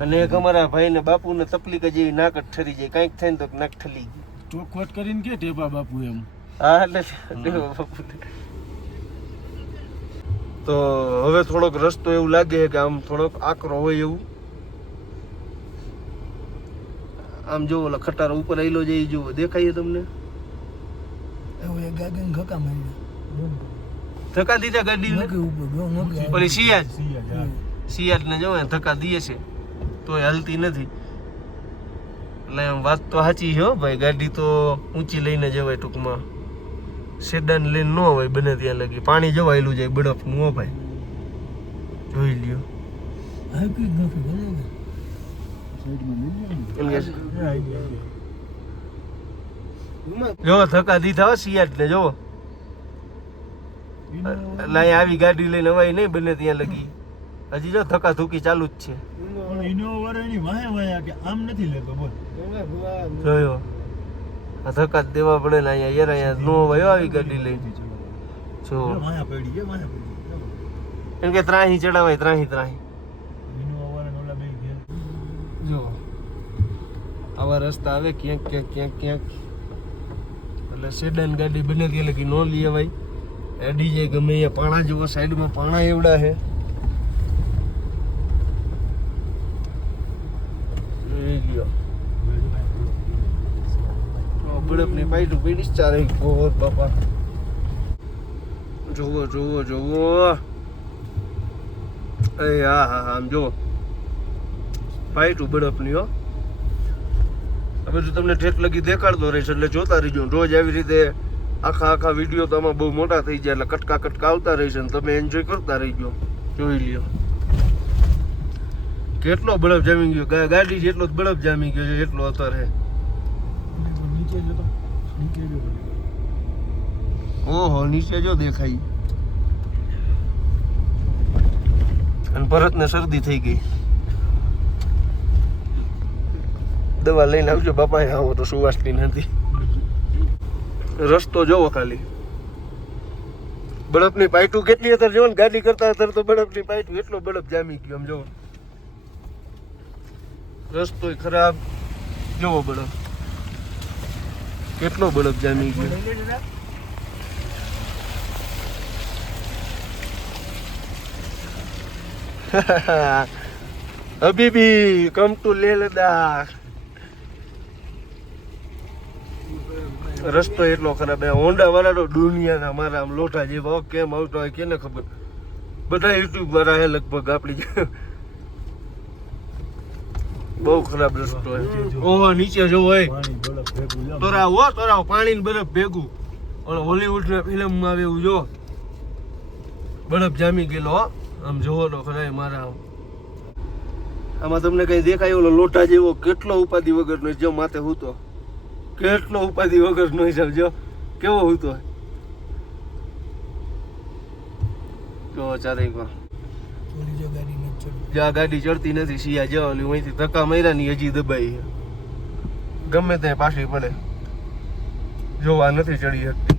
અને એક અમારા ભાઈને બાપુને તકલીફ જેવી નાક જ ઠરી જાય, કાંઈક થાય ને તો નાક ઠલી ગઈ. ચોખવટ કરીને કે ટેપા બાપુ એમ. હા એટલે ટેપા બાપુ. તો હવે થોડોક રસ્તો એવું લાગે કે આમ થોડોક આકરો હોય એવું. આમ જો ઓલા ખટારો ઉપર આવેલો જાય, જુઓ દેખાય તમને? ધક્કા દીધા ગાડીને ઓલી સિયાજ ને જો ધક્કા દીએ છે તોય હાલતી નથી. એટલે એમ વાત તો સાચી છે ભાઈ, ગાડી તો ઊંચી લઈને જવાય, ટૂંકમાં સેડાન લઈને ન હોય બને ત્યાં લગી. પાણી જવાયેલું જાય બરફનું. હો ભાઈ જોઈ લ્યો. જો ધક્કા દીધા હો સિયાજ ને, જો એટલે અહીંયા આવી ગાડી લઈને અવાય નહીં બને ત્યાં લગી. હજી જો ધક્કા ધુકી ચાલુ જ છે. જોયો આ ધક્કા જ દેવા પડે ને અહીંયા યાર, અહીંયા નો વયો આવી ગાડી લઈને. જો એમ કે ત્રાહી ચડાવાય, ત્રાહી. જો આવા રસ્તા આવે ક્યાંક. એટલે સેડાન ગાડી બને ત્યાં લગી નો લઈ અવાય. એડી જાય ગમે અહીંયા. પાણા જુઓ સાઈડમાં, પાણા એવડા છે. બળપની પાઇટું પીડીશ ચારે ઓર બાપા. જોવો એ હા આમ જો પાઇટું બળપની. હો આ બધું તમને ઠેક લગી દેખાડતો રહીશ, એટલે જોતા રહીજો. રોજ આવી રીતે આખા વિડીયો તો આમાં બહુ મોટા થઈ જાય, એટલે કટકા આવતા રહીશ અને તમે એન્જોય કરતા રહીજો. જોઈ લ્યો કેટલો બળફ જામી ગયો. ગાડી જેટલો બળફ જામી ગયો છે એટલો અત્યારે. ઓહો નીચે જો દેખાય. અને ભરતને શરદી થઈ ગઈ. દવા લઈને આવજો બાપા. આવો તો સુવાસની નથી. રસ્તો જોવો ખાલી. બળફની પાઇટું કેટલી અત્યારે જોવો ને, ગાડી કરતા અત્યારે તો બળફની પાઇટું એટલો બળફ જામી ગયો. આમ જોવો રસ્તો ખરાબ. જોવો બળફ કેટલો બળફ જામી ગયો. હબીબી કમ ટુ લેહ લદ્દાખ. રસ્તો એટલો ખરાબ. હોન્ડા વાળા તો દુનિયાના મારા આમ લોઠા જેવા કેમ આવતો હોય કેને ખબર. બધા યુટ્યુબ વાળા હે લગભગ આપણી. બહુ ખરાબ રસ્તો હે. ઓહો નીચે જોવો હોય તોરાવ પાણી ને બરફ ભેગું. હોલીવુડ ના ફિલ્મ માં આવે એવું જો બરફ જામી ગયેલો. આમ જોવો તો ખરા મારા. આમાં તમને કઈ દેખાય ઓલો લોટા જેવો કેટલો ઉપાધિ વગર નો જો માથે હૂતો. કેટલો ઉપાધિ વગર નો હિસાબ જો કેવો હૂતો. જો ચારે ગાડી ચડતી નથી. સિયા જો ઓલી અહીંથી ધક્કા માર્યા ની હજી દબાઈ. ગમે ત્યાં પાછી પડે. જોવા નથી ચડી શકતી.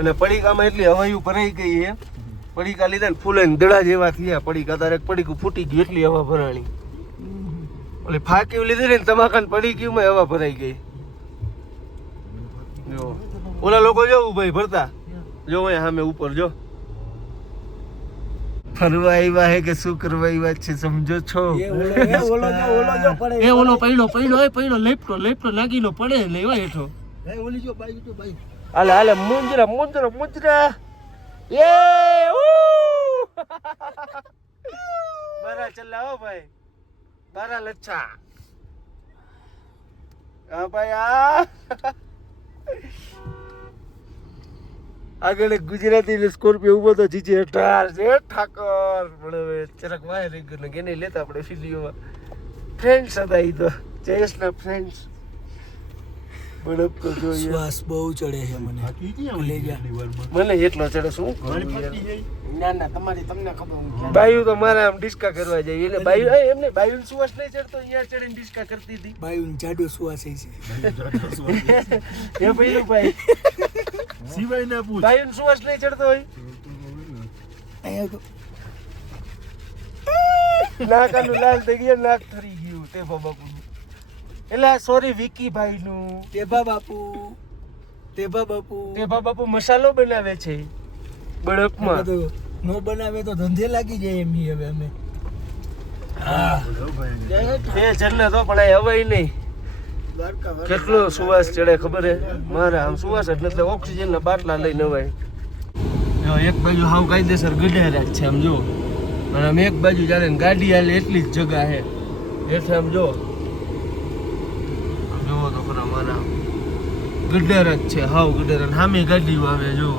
અને પડીકામાં એટલી હવાયું ભરાઈ ગઈ છે. પડીકા લીધા ને ફૂલે દડા જેવા થયા પડીકા. તારે પડીકું ફૂટી ગયું એટલી હવા ભરાણી. ઓલી ફાંકી લીધી ને તમાકા પડીકી માં હવા ભરાઈ ગઈ. જો ઓલા લોકો જો ભાઈ ભરતા જો સામે ઉપર જો ફરવા આવ્યા હે કે શું કરવા આવ્યા છે સમજો છો. ઓલો પૈડો લેપટો લાગીનો પડે લેવા હેઠો. હાલે મુંજરા એ બારા ચલાવો ભાઈ. બારા લચ્છા. હા ભાઈ આ આગળ ગુજરાતી સ્કોર્પિયો ઉભો તો જીજે ઠાર છે ઠાકર. પણ હવે ચરક વાય રહી ગયું કે નહીં લેતા આપણે ફિલ્ડીઓમાં. ફ્રેન્ડ્સ હતા એ તો જયેશના ફ્રેન્ડ્સ. બળપ તો જોઈએ. શ્વાસ બહુ ચડે છે મને એટલો ચડે શું ના તમને ખબર. બાયુ તો મારા આમ ડિસ્કા કરવા જાય એટલે બાયુ એમને બાયુ સુવાસ નહીં ચડતો. અહીંયા ચડીને ડિસ્કા કરતી હતી. બાયુ જાડો સુવાસ છે એ ભાઈ સિવાય ના પૂછ. બાયુ સુવાસ નહીં ચડતો હોય નાકાનું લાલ થઈ ગયું, નાક ઠરી ગયું ટેપા બાપુનું. એટલે સોરી વિકીભાઈ નું. ટેપા બાપુ મસાલો બનાવે છે બળપમાં. નો બનાવે તો ધંધે લાગી જાય એમ ઈ હવે અમે. એ જન્નત હો, પણ આ હવાય નહીં. કેટલો સુવાસ ચડે ખબર હે મારા. આમ સુવાસ જ એટલે ઓક્સિજન ના બાટલા લઈને હવાય. જો એક બાજુ હાવ કાયદેસર ગઢેરા છે આમ જો, અને આમ એક બાજુ ચાલે ને ગાડી હાલે એટલી જ જગા હે. હેઠે આમ જો, જોવો તો ખરા મારા ગઢેરા જ છે, હાવ ગઢેરા. સામે ગાડીઓ આવે જો.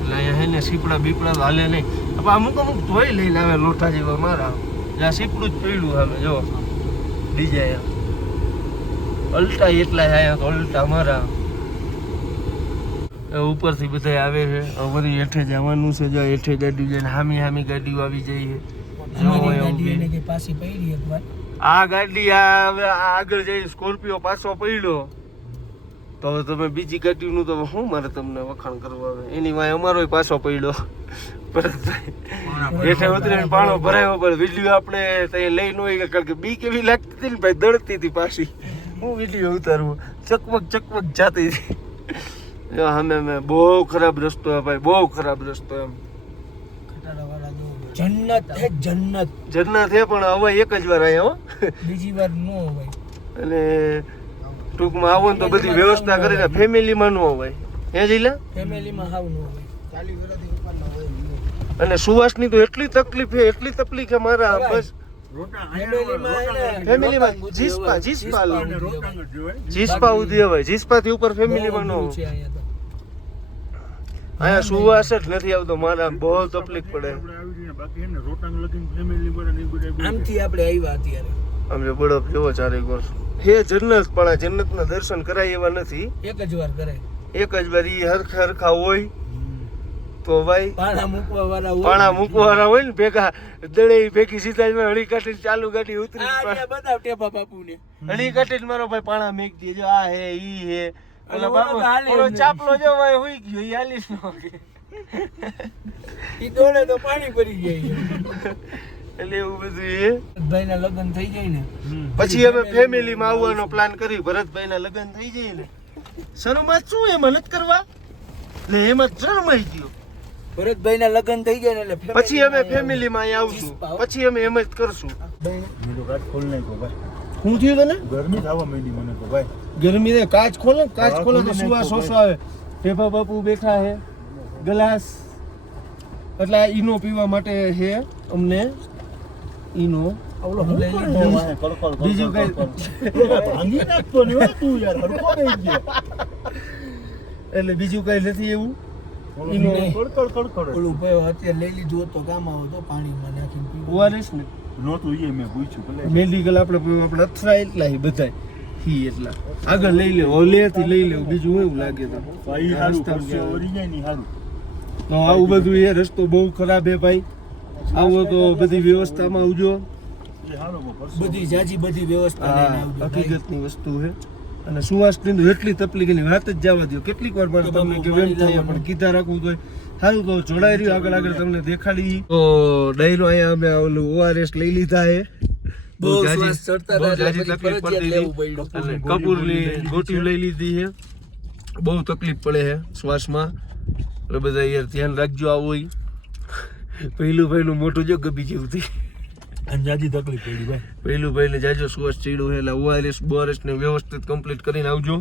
એટલે અહીંયા હે ને સીપડા બીપડા હાલે નહીં. અમુક ધોઈ લઈને આવે લોઠા જેવા મારા. જ્યાં સીપડું જ પડ્યું આવે જો બીજા અલટા એટલા આયા તો અલટા મારા. ઉપરથી બધા આવે છે. વળી હેઠે જવાનું છે. જો હેઠે ગાડી જાય, હામી ગાડીઓ આવી જાય છે. પાછી પડી એકવાર આ ગાડી હવે આગળ જઈ સ્કોર્પિયો પાછો પડ્યો તો હવે તમે બીજી ગાડીનું તો શું મારે તમને વખાણ કરવા આવે. એની વાય અમારો પાછો પડ્યો. હેઠે ઉતરીને પાણો ભરાયો, પણ વિડીયો આપણે ત્યાં લઈ ન હોય કારણ કે બી કેવી લાગતી હતી ને ભાઈ, દળતી હતી પાછી. હું વિડીયો ઉતારવું, ચકમક જાતી હતી. અમે બહુ ખરાબ રસ્તો ભાઈ, બહુ ખરાબ રસ્તો. એમ જન્નત હે જન્નત. જન્નત હે, પણ હવે એક જ વાર આયા હો, બીજી વાર નો હોય. અને ટૂંકમાં આવો ને તો બધી વ્યવસ્થા કરીને ફેમિલીમાં ન હોય. હે જીલા ફેમિલીમાં હાવ નો હોય. 40 વર્ષથી ઉપરના હોય. અને સુવાસની તો એટલી તકલીફ હે મારા. બસ ફેમિલીમાં જીસ્પા ઉધી હવે, જીસ્પાથી ઉપર ફેમિલીમાં ન હોય. અહીંયા સુવાસ જ નથી આવતો મારા, બહુ તકલીફ પડે. આમથી આપણે આવ્યા અત્યારે. આમ જો બળફ જોવો ચારેક વર્ષ. હે જન્નત, પણ આ જન્નતના દર્શન કરાય એવા નથી. એક જ વાર કરાય. એક જ વાર ઈ હરખા હોય તો ભાઈ પાણા મૂકવા વાળા હોય ને ભેગા દડે ભેગી સીધા જ હળી કાઢીને ચાલુ ગાડી ઉતરી બતાવ ટેપા બાપુને. હળી કાઢીને મારો ભાઈ પાણા મેક દે. જો આ હે ઈ હે. ઓલા બાપુ ઓલો ચાપલો જો ભાઈ હોઈ ગયો, ઈ હાલી ન શકે. ઈ દોડે તો પાણી ભરી જાય. એટલે એવું બધું એ ભાઈના લગ્ન થઈ જાય ને પછી અમે ફેમિલીમાં આવવાનો પ્લાન કરી. ભરતભાઈના લગ્ન થઈ જાય ને શરૂમાં શું એમાં નથી કરવા, એટલે એમાં ત્રણમાં ગયો. ભરતભાઈના લગ્ન થઈ જાય ને એટલે પછી અમે ફેમિલીમાં અહીં આવશું. પછી અમે એમ જ કરશું. શું થયું તને? ગરમી થવા માંડી મને તો ભાઈ. ગરમી ને કાચ ખોલો તો સુવાસ ઓછો આવે. ટેપા બાપુ બેઠા હે, ગ્લાસ એટલે આ ઈનો પીવા માટે હે અમને. ઈનો બીજું કઈ એટલે બીજું કઈ નથી એવું. ઓલું ભાઈ અત્યારે લઈ લીધું તો કામ આવે તો પાણીમાં નાખીને પીવું. ઓઆરએસ ને મેડિકલ આપણે અથરા એટલા હી બધા હી એટલા આગળ લઈ લેવું. ઓલેથી લઈ લેવું, બીજું એવું લાગે તો આવું બધું. એ રસ્તો બહુ ખરાબ હે ભાઈ. આવો તો બધી વ્યવસ્થામાં આવજો. બધી જાજી બધી વ્યવસ્થા હકીકતની વસ્તુ છે. અને સુવાસની એટલી તકલીફની વાત જ જવા દો. કેટલીક વાર પણ તમને કે એમ થાય પણ કીધા રાખવું તો સારું. તો જોડાઈ રહ્યું આગળ તમને દેખાડી. તો ડાયરો અહીંયા અમે ઓલું ઓઆરએસ લઈ લીધા છે. કપૂરની ગોટી લઈ લીધી છે. બહુ તકલીફ પડે છે શ્વાસમાં. એટલે બધા યાર ધ્યાન રાખજો. આવું હોય પહેલું મોટું જો ગબી જેવું થઈ. અંજાજી તકલીફ પડી ભાઈ. પહેલું જાજો શ્વાસ ચીડું છે. એટલે ઓઆરએસ બોઆરએસ ને વ્યવસ્થિત કમ્પ્લીટ કરીને આવજો.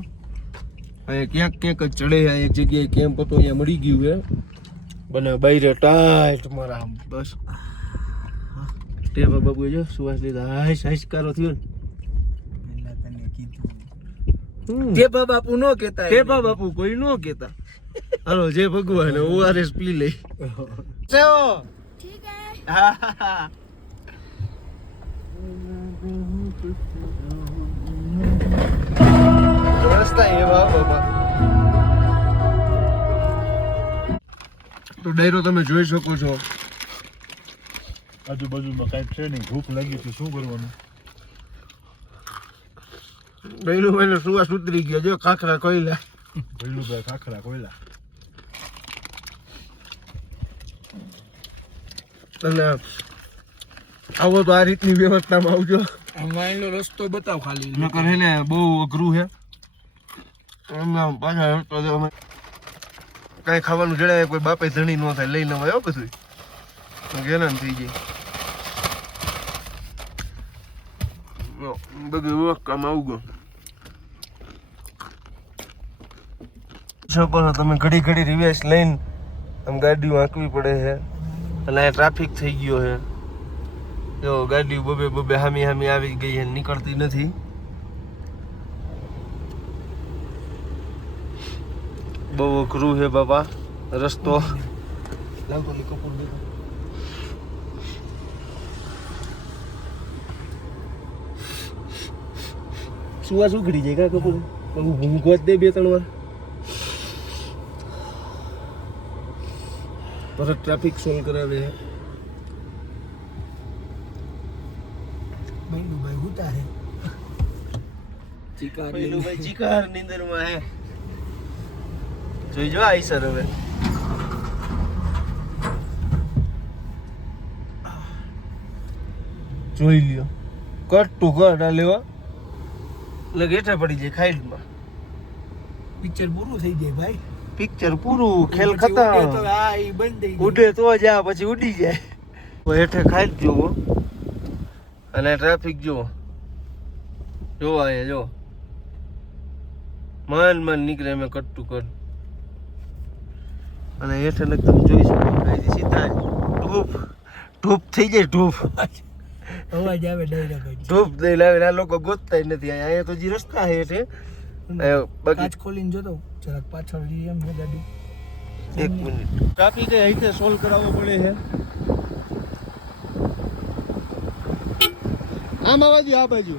અહીંયા ક્યાંક જ ચડે. એક જગ્યાએ કેમ્પ હતો, અહીંયા મળી ગયું છે. બને બહાર ટાઈટ મારા આમ બસ. ટેપા બાબુ જો સુવાસ લીધા. હાઈશકારો થયો ને. ટેપા બાપુ નો કેતા. ટેપા બાપુ કોઈ નો કેતા. હાલો જય ભગવાન. ઓઆરએસ પી લઈ. ઠીક હે. હા રસ્તા એવા બાબા. તો ડાયરો તમે જોઈ શકો છો. આજુબાજુમાં કઈ છે નહીં. ભૂખ લાગી છે, શું કરવાનું? ભૈલુભાઈ સુવાસ ઉતરી ગયો. જો ખાખરા કોયલા. ભૈલુભાઈ ખાખરા કોયલા. અને આવો તો આ રીતની વ્યવસ્થામાં આવજો. અમાયલો રસ્તો બતાવ ખાલી. નકર હે ને બહુ અઘરું છે. એમના પાછા રસ્તો જો અમે કાંઈ ખાવાનું જણાય કોઈ બાપે ધણી ન થાય લઈને આવ્યો બધું ગેલાન થઈ જાય બધું કામ આવું ગયો. શકો છો તમે ઘડી ઘડી રિવેસ લઈને આમ ગાડીઓ આંકવી પડે છે અને અહીંયા ટ્રાફિક થઈ ગયો છે. જો ગાડી બબે હામી આવી ગઈ છે, નીકળતી નથી. બહુ અઘરું છે બાપા રસ્તો. સુવાસ ઉઘડી જાય કા કપૂર ભૂંગો જ દે 2-3 વાર પછી ટ્રાફિક સોલ્વ કરાવે છે. ભાઈ હુતા હે ચિકાર નીંદરમાં હે. જોઈજો આઈ સર હવે જોઈ લ્યો કટ ટુ કટ આ લેવા એટલે હેઠા પડી જાય ખાઈડમાં. પિક્ચર પૂરું થઈ જાય ભાઈ. પિક્ચર પૂરું, ખેલ ખતમ. હા ઈ બંધ થઈ ઉડે તો જા પછી ઉડી જાય. હેઠે ખાઈ જ જોવો અને ટ્રાફિક જુઓ. જો અહીંયા જો મન નીકળે એમ કટ ટુ કટ. અને હેઠે તમે જોઈ શકો સીધા ધૂપ થઈ જાય. ધૂપ અવાજ આવે ડાયરેક્ટ. ધૂપ દઈ લાવે. આ લોકો ગોતતા નથી અહીંયા તો જે રસ્તા છે હેઠે કાચ ખોલીને જોતો જરાક પાછળ જઈએ એમ ગાડી. 1 મિનિટ ટ્રાફિક અહીંથી સોલ્વ કરાવવો પડે છે. આમ આવવા દો આ બાજુ.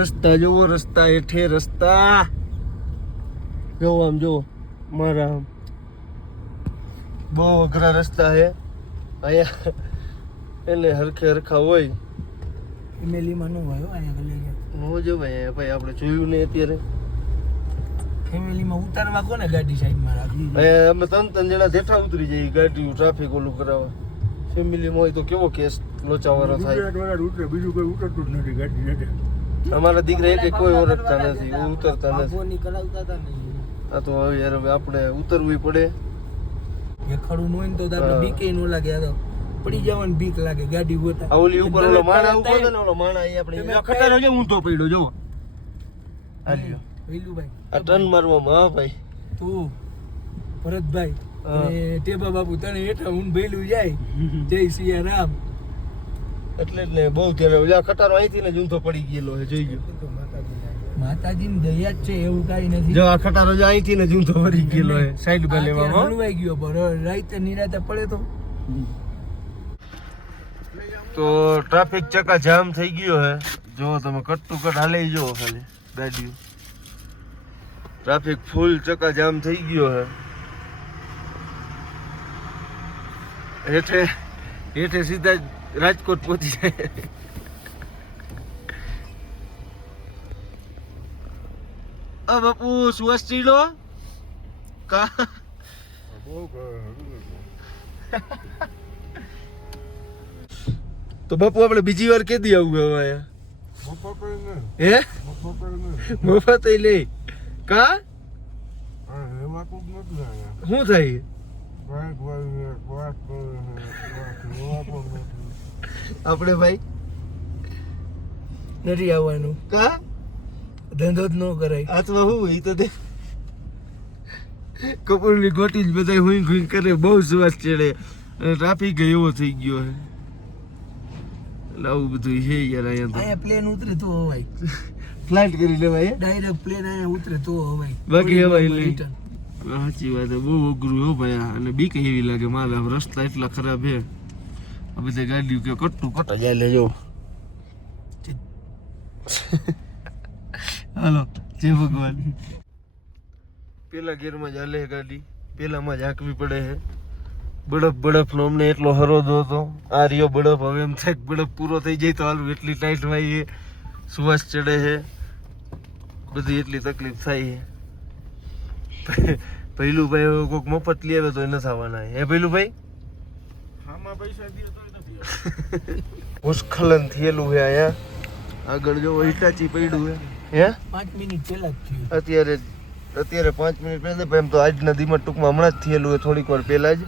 રસ્તા જોવો, રસ્તા હેઠે રસ્તા જોવો. આમ જોવો મારા આમ બહુ અઘરા રસ્તા છે અહીંયા. એટલે હરખા હોય ફેમિલીમાં ન હોય અહીંયા ગલે નો જો ભાઈ આપણે જોયું નહીં અત્યારે. ફેમિલીમાં ઉતારવા કોને ગાડી સાઈડમાં રાખી. અમે 3 જણા જેઠા ઉતરી જઈએ ગાડી ટ્રાફિક ઓલું કરાવવા. ફેમિલીમાં હોય તો કેવો કેસ લોચાવાળો થાય. બીજું કોઈ ઉતરતું જ નથી ગાડી. અમારા દીકરા એક કોઈ ઓળખતા નથી, ઉતરતા નથી. કરાવતા હતા ને આ તો હવે યાર આપણે ઉતરવું પડે. ખડું હોય ને તો આપણે બીકે ન લાગે. આ તો પડી જવાની બીક લાગે ગાડી ગોતા. આ ઓલી ઉપર ઓલો માણા ઉભો હતો ને ઓલો માણા અહીં આપણે ખટારો જો ઊંધો પડ્યો જો. આ લ્યો વેલુભાઈ આ ટર્ન મારવામાં હા ભાઈ તું ભરતભાઈ અને ટેબા બાપુ તને હેઠા હું ભેલું જાય. જય સિયા રામ. એટલે જ ને બહુ ત્યારે ઓલા ખટારો અહીંથી ને જ ઊંધો પડી ગયેલો છે. જોઈ ગયો માતાજીની દયા જ છે, એવું કાઈ નથી. જો આ ખટારો જો અહીંથી ને જ ઊંધો પડી ગયેલો છે સાઈડ પર લેવામાં. હલવાઈ ગયો પર રાતે નિરાતે પડે તો ટ્રાફિક ચક્કા જામ થઈ ગયો હે. જો તમે કટ ટુ કટ હાલે જો ખાલી ગાડીઓ. ટ્રાફિક ફૂલ ચક્કા જામ થઈ ગયો હે. હેઠે સીધા જ રાજકોટ પહોંચી જાય. આ બાપુ સુવાસ ચીડો કા તો બાપુ આપણે બીજી વાર કેદી આવું હવે અહીંયા? હે મફત લે કા શું થાય? આપણે ભાઈ નથી આવવાનું. કા ધંધો જ ન કરાય. હાથમાં શું હોય તો કપૂરની ગોટી જ બધા હુઈ કરે. બહુ સુવાસ ચડે. ટ્રાફિક એવો થઈ ગયો છે. આવું બધું છે યાર અહીંયા પ્લેન ઉતરે તો હવાય. ફ્લાઇટ કરી લેવાય ડાયરેક્ટ પ્લેન અહીંયા ઉતરે તો હવાય. બાકી હવાય નહીં. સાચી વાત. બહુ અઘરું હો ભાઈ. અને બીક એવી લાગે મારે. રસ્તા એટલા ખરાબ છે. આ બધી ગાડીઓ કે કટું કટા જાય લેજો. હાલો જય ભગવાન. પેલા ગેરમાં જ હાલે ગાડી. પેલામાં જ હાંકવી પડે છે. બળફનો અમને એટલો હરોદો હતો. આ રહ્યો બળફ. હવે એમ થાય કે બળફ પૂરો થઈ જાય તો હાલું, એટલી ટાઈટ વાય છે, સુવાસ ચડે છે, બધી એટલી તકલીફ થાય છે. પહેલું ભાઈ કોઈક મફત લઈ આવે તો એ નથી આવવાના. હે પહેલું ભાઈ ભૂસ્ખલન થયેલું છે અહીંયા આગળ. જો હિટાચી પડ્યું છે. હે 5 મિનિટ પહેલા જ થયું. અત્યારે 5 મિનિટ પહેલા. એમ તો આજના દીમાં ટૂંકમાં હમણાં જ થયેલું છે, થોડીક વાર પહેલા જ.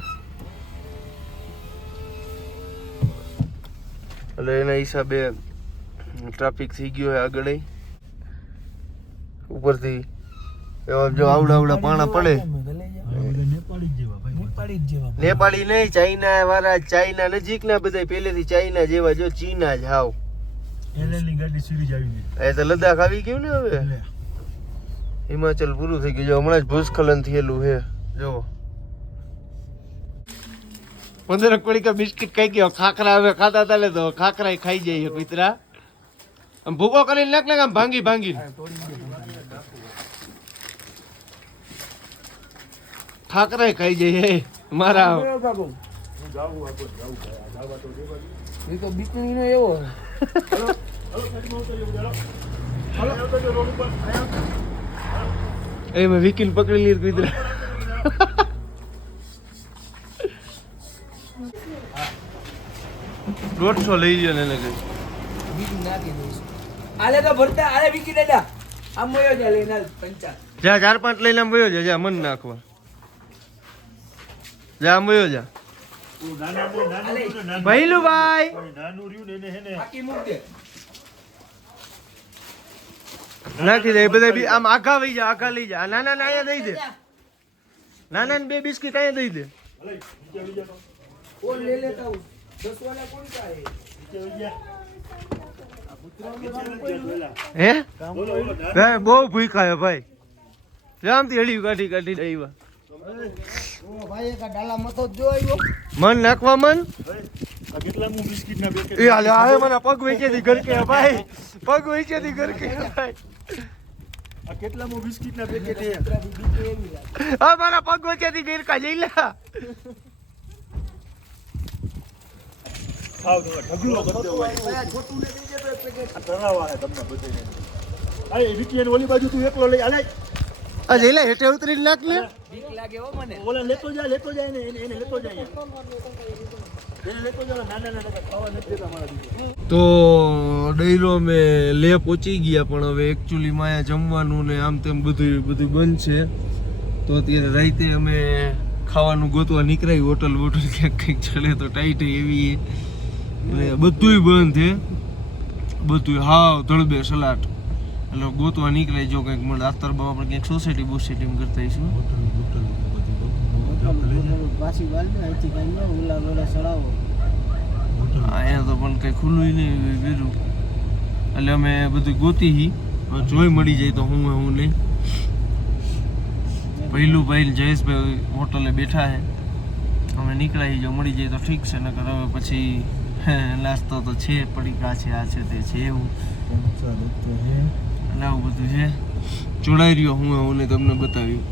એટલે એના હિસાબે ટ્રાફિક થઈ ગયો છે આગળ. ઉપરથી જો આવડા પાણા પડે. નેપાળી નહીં, ચાઇના વાળા. ચાઇના નજીક ના બધા પહેલેથી ચાઇના જેવા. જો ચીના જ હાવ. એ તો લદ્દાખ આવી ગયું ને. હવે હિમાચલ પૂરું થઈ ગયું. જો હમણાં જ ભૂસ્ખલન થયેલું છે. જો 15 પડીકા બિસ્કિટ ખાઈ ગયો. ખાખરા હવે ખાતા હતા તો ખાખરા ખાઈ જાય કુતરા. આમ ભૂકો કરીને નાખ ને આમ ભાંગી ખાખરા ખાઈ જાય મારા. એ તો બીકણી નો એવો. એ મેં વિકીન પકડી લીધું કુતરા. દોઢસો લઈ ગયો ને એને કઈ બીજું નાખી દઈશું. આલે તો ભરતા. આલે વિકી દાદા આમ મોયો જા લઈને 50. જા 4-5 લઈને આમ વયો જા. મન નાખવા જા. આમ વયો જા. પહેલું ભાઈ આકી મૂક દે. નાખી દે. બધા બી આમ આખા વઈ જા. આખા લઈ જા. નાના અહીંયા દઈ દે. નાના ને 2 બિસ્કિટ અહીંયા દઈ દે. કોણ લે લેતા હું 10 વાળા કોણ કાય. હે બહુ ભૂખ્યા હે ભાઈ. જામથી હળી કાઢી આવ્યા. મન નાખવા મન. એ હાલે આવે મને પગ વેચેથી ઘર કે ભાઈ. પગ વેચેથી ઘર કે ભાઈ. હા મારા પગ વેચેથી ઘર કા જઈ લા. ઓલી બાજુ તું એકલો લઈ આલે. આ જઈ લે હેઠે ઉતરીને નાખ લે. બીક લાગે હો મને. ઓલા લેતો જાય ને એને લેતો જાય. એને લેતો જાય. નાના ખાવા નથી દેતા મારા દીકરા. તો ડૈરો અમે લે પહોંચી ગયા, પણ હવે એકચ્યુઅલીમાં અહીંયા જમવાનું ને આમ તેમ બધું બંધ છે. તો અત્યારે રાતે અમે ખાવાનું ગોતવા નીકળાય. હોટલ ક્યાંક ચડે તો ટાઈટ એવી એટલે બધુંય બંધ છે. બધું હાવ ધડબે સલાટ. એટલે ગોતવા નીકળાય. જો કંઈક મળે આતર બાબા આપણે ક્યાંક સોસાયટી બોસાયટીમાં કરતા આવીશું. અહીંયા તો પણ કંઈ ખુલ્લું નહીં બીજું. એટલે અમે બધું ગોતી જોઈ મળી જાય તો હું નહીં. પહેલું ભાઈ જયેશભાઈ હોટલે બેઠા છે. અમે નીકળાઈ જો મળી જાય તો ઠીક છે. નકર હવે પછી નાસ્તો તો છે, પડીકા છે, આ છે તે છે એવું. એટલે આવું બધું છે. જોડાઈ રહ્યો હું તમને બતાવ્યું.